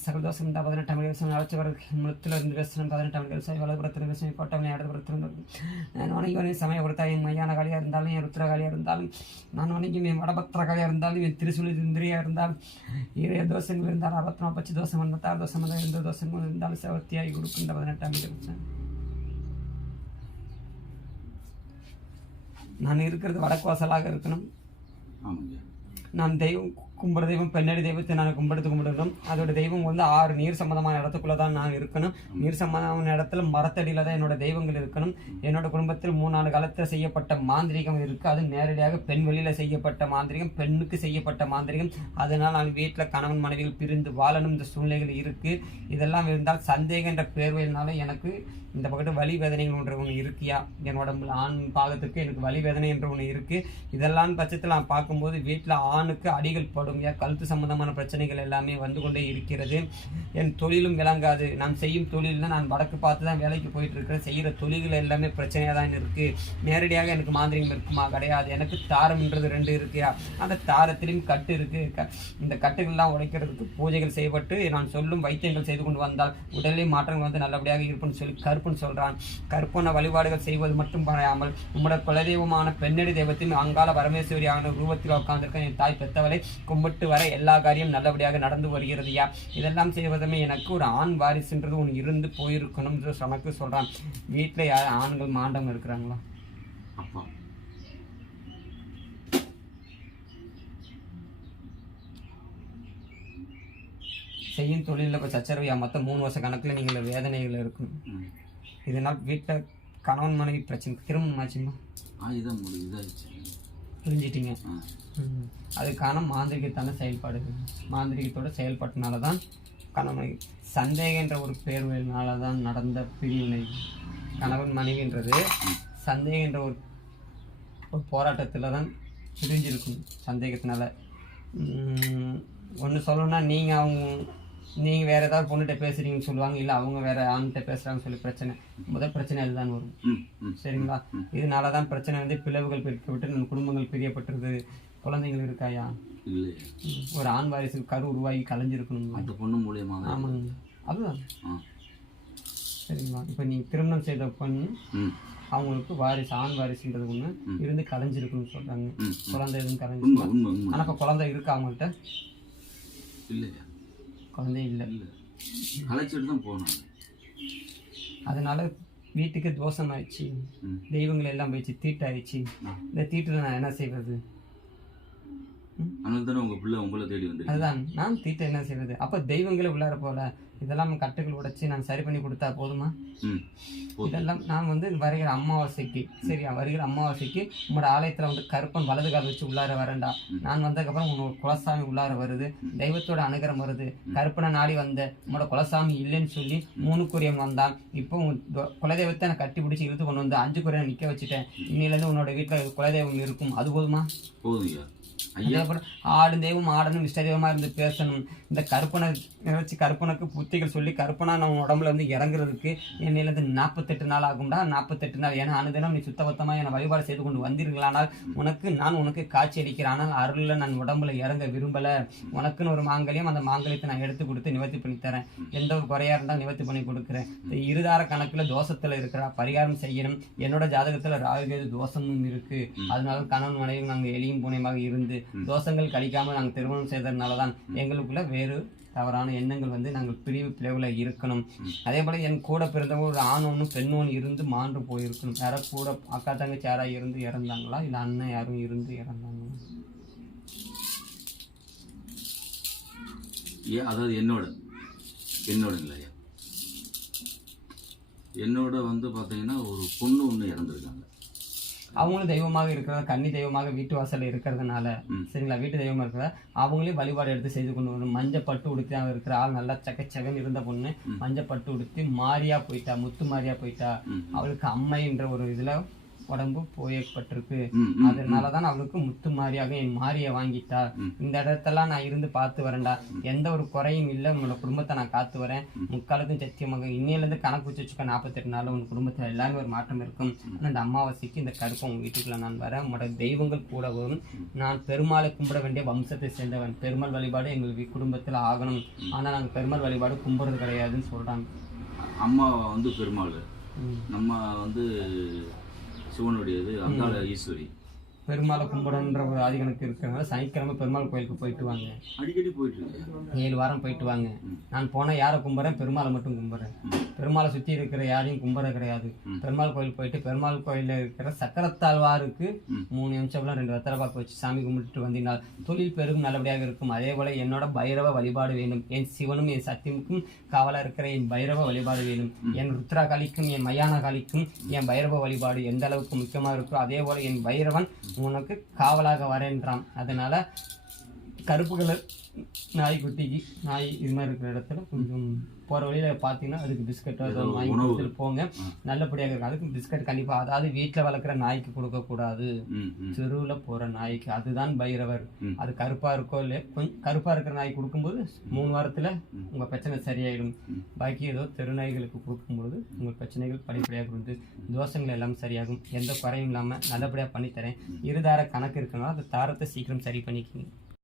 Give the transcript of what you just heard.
சகல இந்த பதினெட்டாம் மணி அழைச்சவர் முழுத்தில் இருந்து பேசணும் பதினெட்டாம் வலதுபுறத்தில் விவசாயி கோட்டமணி இடதுபுறத்தில் நான் வணங்கி சமய கொடுத்தா என் மையான காலியாக இருந்தாலும் என் ருத்ரகாலியாக இருந்தாலும் நான் வணங்கி என் வடபத்திர காலியாக இருந்தாலும் என் திருசுலி இந்திரியாக இருந்தாலும் இறைய தோசங்கள் இருந்தாலும் அறுபத்தி நாற்பச்சு தோசம் எண்பத்தாறு தோசம் எந்த தோசங்கள் இருந்தாலும் செவத்தியாகி கொடுக்கின்ற பதினெட்டாம் நான் இருக்கிறது வடக்கு வாசலாக இருக்கணும் நான் தெய்வம் கும்பிட தெய்வம் பெண்ணடி தெய்வத்தை நான் கும்பிடுத்து கும்பிடணும் அதோட தெய்வம் வந்து ஆறு நீர் சம்பந்தமான இடத்துக்குள்ள தான் நான் இருக்கணும். நீர் சம்பந்தமான இடத்துல மரத்தடியில தான் என்னோட தெய்வங்கள் இருக்கணும். என்னோட குடும்பத்தில் மூணு நாலு காலத்தில் செய்யப்பட்ட மாந்திரிகம் இருக்கு. அது நேரடியாக பெண் வெளியில செய்யப்பட்ட மாந்திரிகம் பெண்ணுக்கு செய்யப்பட்ட மாந்திரிகம். அதனால் நான் வீட்டில் கணவன் மனைவிகள் பிரிந்து வாழணும் இந்த சூழ்நிலைகள் இருக்கு. இதெல்லாம் இருந்தால் சந்தேகம் என்ற பேர்வையினால எனக்கு இந்த பக்கத்து வலி வேதனைகள் ஒன்று ஒன்று இருக்கியா? என் உடம்புல ஆண் பாகத்துக்கு எனக்கு வலி வேதனை என்ற ஒன்று இருக்கு. இதெல்லாம் பட்சத்தில் நான் பார்க்கும்போது வீட்டில் ஆணுக்கு அடிகள் படும். ஏன்? கழுத்து சம்பந்தமான பிரச்சனைகள் எல்லாமே வந்து கொண்டே இருக்கிறது. என் தொழிலும் விளங்காது. நான் செய்யும் தொழிலில் நான் வடக்கு பார்த்து தான் வேலைக்கு போயிட்டு இருக்கிறேன் செய்கிற தொழில்கள் எல்லாமே பிரச்சனையாக தான் இருக்கு. நேரடியாக எனக்கு மாந்திரியம் இருக்குமா? கிடையாது. எனக்கு தாரம்ன்றது ரெண்டு இருக்கு. அந்த தாரத்திலும் கட்டு இருக்கு. க- இந்த கட்டுகள்லாம் உடைக்கிறதுக்கு பூஜைகள் செய்யப்பட்டு நான் சொல்லும் வைத்தியங்கள் செய்து கொண்டு வந்தால் உடலில் மாற்றங்கள் வந்து நல்லபடியாக இருப்புன்னு சொல்லி கருப்புன்னு சொல்றான். கற்பனை வழிபாடுகள் செய்வது மட்டும் பறையாமல் உம்முடைய குலதெய்வமான பெண்ணடி தெய்வத்தின் அங்கால பரமேஸ்வரியான ரூபத்தில் உட்கார்ந்திருக்க என் தாய் பெத்தவளை கும்பிட்டு வர எல்லா காரியம் நல்லபடியாக நடந்து வருகிறதுயா இதெல்லாம் செய்வதுமே எனக்கு ஒரு ஆண் வாரிசுன்றது ஒன்று இருந்து போயிருக்கணும் சமக்கு சொல்றான். வீட்டில் யார் ஆண்கள் மாண்டவங்க இருக்கிறாங்களா? அப்பா. செய்யும் தொழிலில் இப்போ சச்சரவையா? மொத்தம் மூணு வருஷ கணக்கில் நீங்கள் வேதனைகள் இருக்கணும். ம். இதனால் வீட்டில் கணவன் மனைவி பிரச்சனை திருமணம் ஆச்சுமா ஆ இதான் இதாகிடுச்சு புரிஞ்சிட்டீங்க. அதுக்கான மாந்திரிகத்தான செயல்பாடு மாந்திரிகத்தோட செயல்பாட்டினால தான் கணவன் சந்தேகன்ற ஒரு பேர்வனால தான் நடந்த பிரிவினை கணவன் மனைவின்றது சந்தேகன்ற ஒரு ஒரு போராட்டத்தில் தான் பிரிஞ்சிருக்கும் சந்தேகத்தினால. ஒன்று சொல்லணும்னா நீங்கள் அவங்க நீங்கள் வேறு ஏதாவது பொண்ணுகிட்ட பேசுகிறீங்கன்னு சொல்லுவாங்க இல்லை அவங்க வேறு ஆண்கிட்ட பேசுகிறாங்கன்னு சொல்லி பிரச்சனை முதல் பிரச்சனை அதுதான் வரும். சரிங்களா? இதனால தான் பிரச்சனை வந்து பிளவுகள் பிரிக்கப்பட்டு நம் குடும்பங்கள் பிரியப்பட்டிருது குழந்தைகள் இருக்காயா. ஒரு ஆண் வாரிசு கரு உருவாகி கலைஞ்சிருக்கணும் அந்த பொண்ணு மூலியமாக ஆமாங்க. அதுதான். சரிங்களா? இப்போ நீ திருமணம் செய்த பொண்ணு அவங்களுக்கு வாரிசு ஆண் வாரிசுன்றது ஒன்று இருந்து கலைஞ்சிருக்குன்னு சொல்றாங்க. ம் குழந்தை எதுவும் கலைஞ்சு உண்மை உண்மை உண்மை. ஆனால் இப்போ குழந்தை இருக்கா அவங்கள்ட்ட? இல்லையா. குழந்தை இல்லை. கலைச்சிட்டு தான் போனாங்க அதனால வீட்டுக்கு தோஷம் ஆயிடுச்சு தெய்வங்கள் எல்லாம் போயிடுச்சு தீட்டாயிடுச்சு. இந்த தீட்டில் நான் என்ன செய்வது? அதனால தானே உங்கள் பிள்ளை உங்களை தேடி வந்து அதுதான். நான் தீட்ட என்ன செய்வது? அப்போ தெய்வங்களே உள்ளார போல இதெல்லாம் கட்டுகள் உடைச்சு நான் சரி பண்ணி கொடுத்தா போதுமா? இதெல்லாம் நான் வந்து வருகிற அமாவாசைக்கு சரியா? வருகிற அமாவாசைக்கு உங்களோட ஆலயத்தில் வந்து கருப்பன் வலது கால் வச்சு உள்ளார வரேன்டா. நான் வந்ததுக்கப்புறம் உன்னோட குலசாமி உள்ளார வருது. தெய்வத்தோட அனுகிரம் வருது. கருப்பனை நாடி வந்த உங்களோட குலசாமி இல்லைன்னு சொல்லி மூணு குரியன் வந்தான். இப்போ உன் குலதெய்வத்தை நான் கட்டி பிடிச்சி இழுத்து கொண்டு வந்து அஞ்சு குறையை நிற்க வச்சுட்டேன். இன்னிலேருந்து உன்னோட வீட்டில் குலதெய்வம் இருக்கும். அது போதுமா? போதும் ஐயா. அதே போல ஆடு தெய்வம் ஆடணும் இஷ்ட தெய்வமா இருந்து பேசணும். இந்த கற்பனை வச்சு கற்பனைக்கு புத்திகள் சொல்லி கற்பனா நம்ம உடம்புல வந்து இறங்குறதுக்கு என்னையில இருந்து நாற்பத்தெட்டு நாள் ஆகும்டா நாற்பத்தெட்டு நாள். ஏன்னா அனுதினம் நீ சுத்தபத்தமா என்னை வழிபாடு செய்து கொண்டு வந்தீர்களானால் உனக்கு நான் உனக்கு காட்சி அளிக்கிறேன். ஆனால் அருள்ல நான் உடம்புல இறங்க விரும்பல. உனக்குன்னு ஒரு மாங்கல்யம் அந்த மாங்கல்யத்தை நான் எடுத்து கொடுத்து நிவர்த்தி பண்ணி தரேன். எந்த ஒரு குறையா இருந்தாலும் நிவர்த்தி பண்ணி கொடுக்குறேன். இந்த இருதார கணக்குல தோஷத்துல இருக்கிறா பரிகாரம் செய்யணும். என்னோட ஜாதகத்துல ராகுகேது தோஷமும் இருக்கு. அதனால கணவன் மனைவி நாங்க எளியும் புனையமாக இருந்து தோஷங்கள் கழிக்காம நாங்க திருமணம் செய்ததுனால தான் எங்களுக்குள்ள வேறு தவறான எண்ணங்கள் வந்து நாங்கள் பிரிவு பிளவுல இருக்கணும். அதே போல என் கூட பிறந்தவங்க ஒரு ஆண் ஒன்று பெண் ஒன்று இருந்து மாண்டு போயிருக்கணும். யாரோ கூட அக்கா தங்கச்சி யாரா இருந்து இறந்தாங்களா? இல்லை அண்ணன் யாரும் இருந்து இறந்தாங்களா? ஏன் அதாவது என்னோட என்னோட இல்லையா என்னோட வந்து பார்த்தீங்கன்னா ஒரு பொண்ணு ஒன்று இறந்துருக்காங்க. அவங்களும் தெய்வமாக இருக்கிறத கன்னி தெய்வமாக வீட்டு வாசல்ல இருக்கிறதுனால. சரிங்களா? வீட்டு தெய்வமா இருக்கிற அவங்களையும் வழிபாடு எடுத்து செய்து கொண்டு வரணும். மஞ்சள் பட்டு உடுத்தி அவ இருக்கிற ஆள் நல்லா சக்கச்சகன்னு இருந்த பொண்ணு மஞ்சள் பட்டு உடுத்தி மாரியா போயிட்டா முத்து மாரியா போயிட்டா. அவளுக்கு அம்மைன்ற ஒரு இதுல உடம்பு போயப்பட்டிருக்கு. அதனாலதான் அவளுக்கு முத்து மாரியாக என் மாரியை வாங்கிட்டா. இந்த இடத்தெல்லாம் நான் இருந்து பார்த்து வரேன்டா. எந்த ஒரு குறையும் இல்லை உன்னோட குடும்பத்தை நான் காத்து வரேன். முக்காலுக்கும் சத்தியமாக இன்னையில இருந்து கணக்கு வச்சு வச்சுக்க நாற்பத்தெட்டு நாள் உன் குடும்பத்துல எல்லாமே ஒரு மாற்றம் இருக்கும். இந்த அமாவாசைக்கு இந்த கருப்பம் உங்க வீட்டுக்குள்ள நான் வரேன். உங்களோட தெய்வங்கள் கூட வரும் நான் பெருமாளை கும்பிட வேண்டிய வம்சத்தை சேர்ந்தவன். பெருமாள் வழிபாடு எங்கள் குடும்பத்துல ஆகணும். ஆனா நாங்க பெருமாள் வழிபாடு கும்பிடுறது கிடையாதுன்னு சொல்றாங்க. அம்மா வந்து பெருமாள். நம்ம வந்து சிவனுடையது அங்காள ஈஸ்வரி பெருமாளை கும்பிடன்ற ஒரு ஆதிகணக்கு இருக்கிறவங்க சனிக்கிழமை பெருமாள் கோயிலுக்கு போயிட்டு வாங்க. அடிக்கடி போயிட்டு ஏழு வாரம் போயிட்டு வாங்க. நான் போனா யாரை கும்பிட்றேன் பெருமாளை மட்டும் கும்பிட்றேன் பெருமாளை சுத்தி இருக்கிற யாரையும் கும்பிட கிடையாது. பெருமாள் கோயில் போயிட்டு பெருமாள் கோயில்ல இருக்கிற சக்கரத்தாழ்வாருக்கு மூணு நிமிஷம்லாம் ரெண்டு வெத்தலை பாக்கு வச்சு சாமி கும்பிட்டு வந்தீங்கன்னா தொழில் பெரும் நல்லபடியாக இருக்கும். அதே போல என்னோட பைரவ வழிபாடு வேணும். என் சிவனும் என் சத்தியமுக்கும் காவலா இருக்கிற என் பைரவ வழிபாடு வேணும். என் ருத்ரா காளிக்கும் என் மயான காளிக்கும் என் பைரவ வழிபாடு எந்த அளவுக்கு முக்கியமா இருக்கோ அதே போல என் பைரவன் உனக்கு காவலாக வரேன்றான். அதனால கருப்பு கலர் குத்திக்கு நாய் இது மாதிரி இருக்கிற இடத்துல கொஞ்சம் போற வழியில பாத்தீங்கன்னா அதுக்கு பிஸ்கட் ஏதாவது வாங்கி கொடுத்துட்டு போங்க. நல்லபடியாக இருக்கும் அதுக்கு பிஸ்கட் கண்டிப்பா. அதாவது வீட்டுல வளர்க்குற நாய்க்கு கொடுக்க கூடாது. ம் ம். தெருவுல போற நாய்க்கு. அதுதான் பைரவர். அது கருப்பா இருக்கோ இல்லையோ கொஞ்சம் கருப்பா இருக்கிற நாய் கொடுக்கும்போது மூணு வாரத்துல உங்க பிரச்சனை சரியாயிடும். பாக்கி ஏதோ தெரு நாய்களுக்கு கொடுக்கும்போது உங்க பிரச்சனைகள் படிப்படியாக இருந்து தோஷங்கள் எல்லாம் சரியாகும். எந்த குறையும் இல்லாம நல்லபடியா பண்ணி தரேன் இருதார கணக்கு இருக்கணும் அந்த தாரத்தை சீக்கிரம் சரி பண்ணிக்கோங்க.